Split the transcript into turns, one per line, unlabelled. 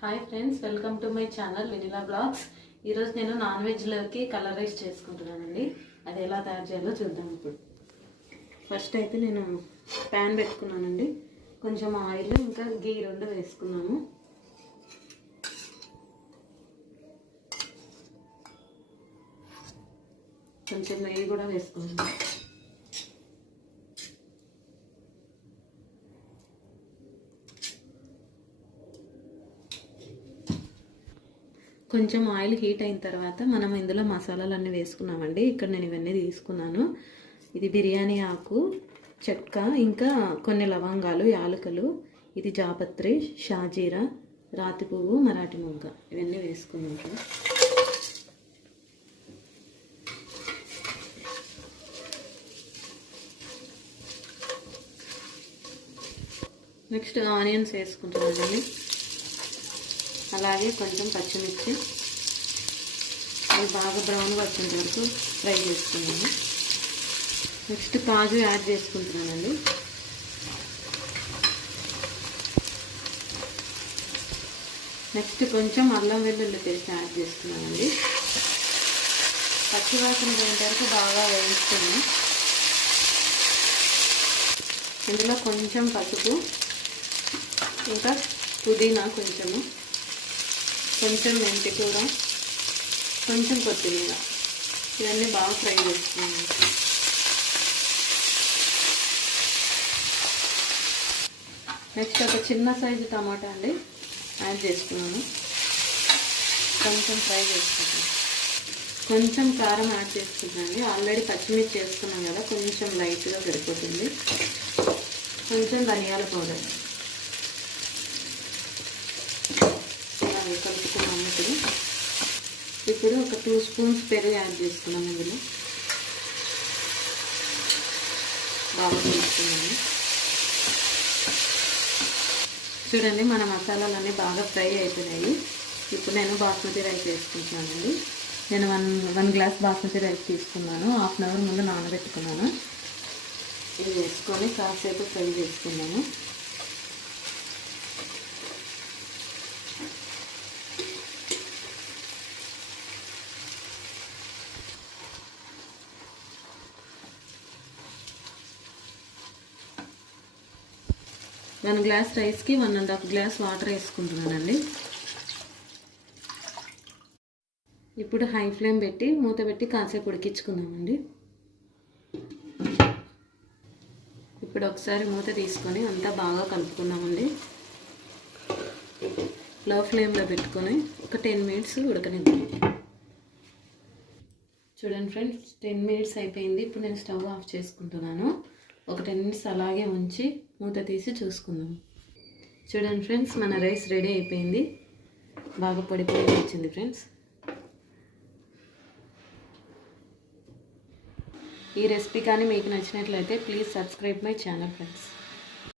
Hi friends welcome to my channel vanilla blogs ఈరోజు నేను non వెజ్లోకి colour rice చేసుకుంటున్నానండి. అది ఎలా తయారు చేయాలో చూద్దాం ఇప్పుడు. ఫస్ట్ అయితే నేను ప్యాన్ పెట్టుకున్నానండి. కొంచెం ఆయిల్ ఇంకా గీ రెండు వేసుకున్నాము. కొంచెం నెయ్యి కూడా వేసుకున్నాను కొంచెం ఆయిల్ హీట్ అయిన తర్వాత మనం ఇందులో మసాలాలు అన్నీ వేసుకున్నామండి. ఇక్కడ నేను ఇవన్నీ తీసుకున్నాను. ఇది బిర్యానీ ఆకు చెక్క ఇంకా కొన్ని లవంగాలు యాలకులు ఇది జాపత్రి షాజీరా రాతి పువ్వు మరాఠీ మొగ్గ ఇవన్నీ వేసుకున్నాను. నెక్స్ట్ ఆనియన్స్ వేసుకుంటున్నానండి. అలాగే కొంచెం పచ్చిమిర్చి. అవి బాగా బ్రౌన్గా వచ్చేంత వరకు ఫ్రై చేసుకున్నాను. నెక్స్ట్ కాజు యాడ్ చేసుకుంటున్నానండి. నెక్స్ట్ కొంచెం అల్లం వెల్లుల్లి పేస్ట్ యాడ్ చేసుకున్నానండి. పచ్చివాసన పోయేంత వరకు బాగా వేయించుకున్నాను. ఇందులో కొంచెం పసుపు ఇంకా పుదీనా కొంచెము. కొంచెం మెంతి కూర కొంచెం కొత్తిమీర. ఇవన్నీ బాగా ఫ్రై చేసుకున్నాను నెక్స్ట్ ఒక చిన్న సైజు టమాటా అండి యాడ్ చేసుకున్నాను. కొంచెం ఫ్రై చేసుకుంటాను. కొంచెం కారం యాడ్ చేసుకుంటానండి. ఆల్రెడీ పచ్చిమిర్చి చేసుకున్నాం కదా కొంచెం లైట్గా సరిపోతుంది. కొంచెం ధనియాల పౌడర్ అలాగే కలుపుకున్నాము ఇప్పుడు ఇప్పుడు ఒక టూ స్పూన్స్ పెరుగు యాడ్ చేసుకున్నాం ఇందులో. బాగా కలుపుకున్నాము చూడండి మన మసాలాలన్నీ బాగా ఫ్రై అయిపోయినాయి. ఇప్పుడు నేను బాస్మతి రైస్ వేసుకుంటున్నానండి. నేను one one glass basmati rice తీసుకున్నాను. హాఫ్ అన్ అవర్ ముందు నానబెట్టుకున్నాను. ఇది వేసుకొని కాసేపు ఫ్రై చేసుకున్నాను వన్ గ్లాస్ రైస్కి one and half glass water వేసుకుంటున్నానండి. ఇప్పుడు హై ఫ్లేమ్ పెట్టి మూత పెట్టి కాసేపు ఉడికించుకుందామండి. ఇప్పుడు ఒకసారి మూత తీసుకొని అంతా బాగా కలుపుకున్నామండి లో ఫ్లేమ్లో పెట్టుకొని ఒక టెన్ మినిట్స్ ఉడకనిద్దాం. చూడండి ఫ్రెండ్స్ టెన్ మినిట్స్ అయిపోయింది. ఇప్పుడు నేను స్టవ్ ఆఫ్ చేసుకుంటున్నాను. ఒక టెన్ మినిట్స్ అలాగే ఉంచి మూత తీసి చూసుకుందాం. చూడండి ఫ్రెండ్స్ మన రైస్ రెడీ అయిపోయింది. బాగా పొడిపోయి వచ్చింది ఫ్రెండ్స్. ఈ రెసిపీ కానీ మీకు నచ్చినట్లయితే please subscribe my channel friends.